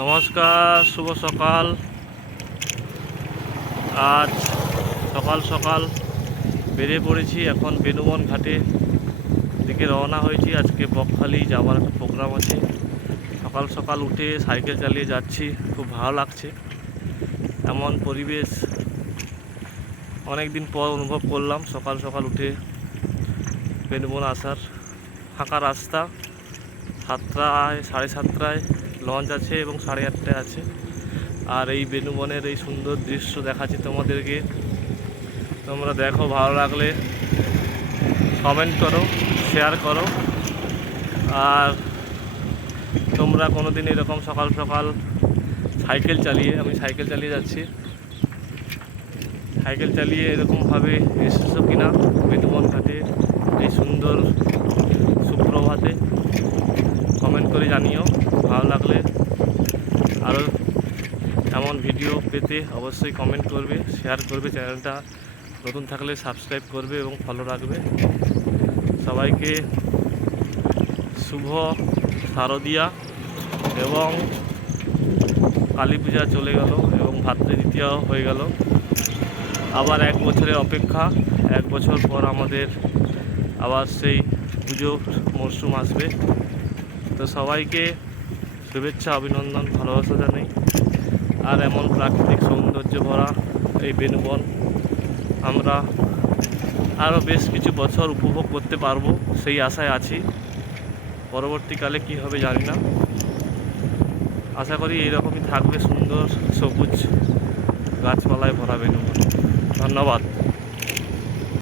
নমস্কার, শুভ সকাল। আজ সকাল সকাল বেরিয়ে পড়েছি এখন বেনুবন ঘাটে। দিকে রওনা হয়েছি, আজকে বকখালি যাওয়ার একটা প্রোগ্রাম আছে। সকাল সকাল উঠে সাইকেল চালিয়ে যাচ্ছি, খুব ভালো লাগছে। এমন পরিবেশ অনেক দিন পর অনুভব করলাম, সকাল সকাল উঠে বেনুবন আসার ফাঁকা রাস্তা, সাতটায়, সাড়ে সাতটায়। লঞ্চ আছে এবং সাড়ে আটটায় আছে। আর এই বেনুবনের এই সুন্দর দৃশ্য দেখাচ্ছি তোমাদেরকে। তোমরা দেখো, ভালো লাগলে কমেন্ট করো শেয়ার করো। আর তোমরা কোনো দিন এরকম সকাল সকাল সাইকেল চালিয়ে, আমি সাইকেল চালিয়ে যাচ্ছি। সাইকেল চালিয়ে এরকমভাবে এসেছ কিনা বেনুবন ঘাটে? এই সুন্দর সুপ্রভাতে কমেন্ট করে জানিও। ভালো লাগলে আরও এমন ভিডিও পেতে অবশ্যই কমেন্ট করবে শেয়ার করবে চ্যানেলটা নতুন থাকলে সাবস্ক্রাইব করবে এবং ফলো রাখবে। সবাইকে শুভ শারদিয়া এবং কালী পূজা চলে গেল এবং ভাতৃ দ্বিতীয় হয়ে গেল। আবার এক বছরের অপেক্ষা, এক বছর পর আমাদের আবার সেই পুজো মরশুম আসবে। তো সবাইকে শুভেচ্ছা, অভিনন্দন, ভালোবাসা জানাই। আর এমন প্রাকৃতিক সৌন্দর্য ভরা এই বেনুবন আমরা আরও বেশ কিছু বছর উপভোগ করতে পারব, সেই আশায় আছি। পরবর্তীকালে কী হবে জানি না। আশা করি এইরকমই থাকবে সুন্দর সবুজ গাছপালায় ভরা বেনবন। ধন্যবাদ।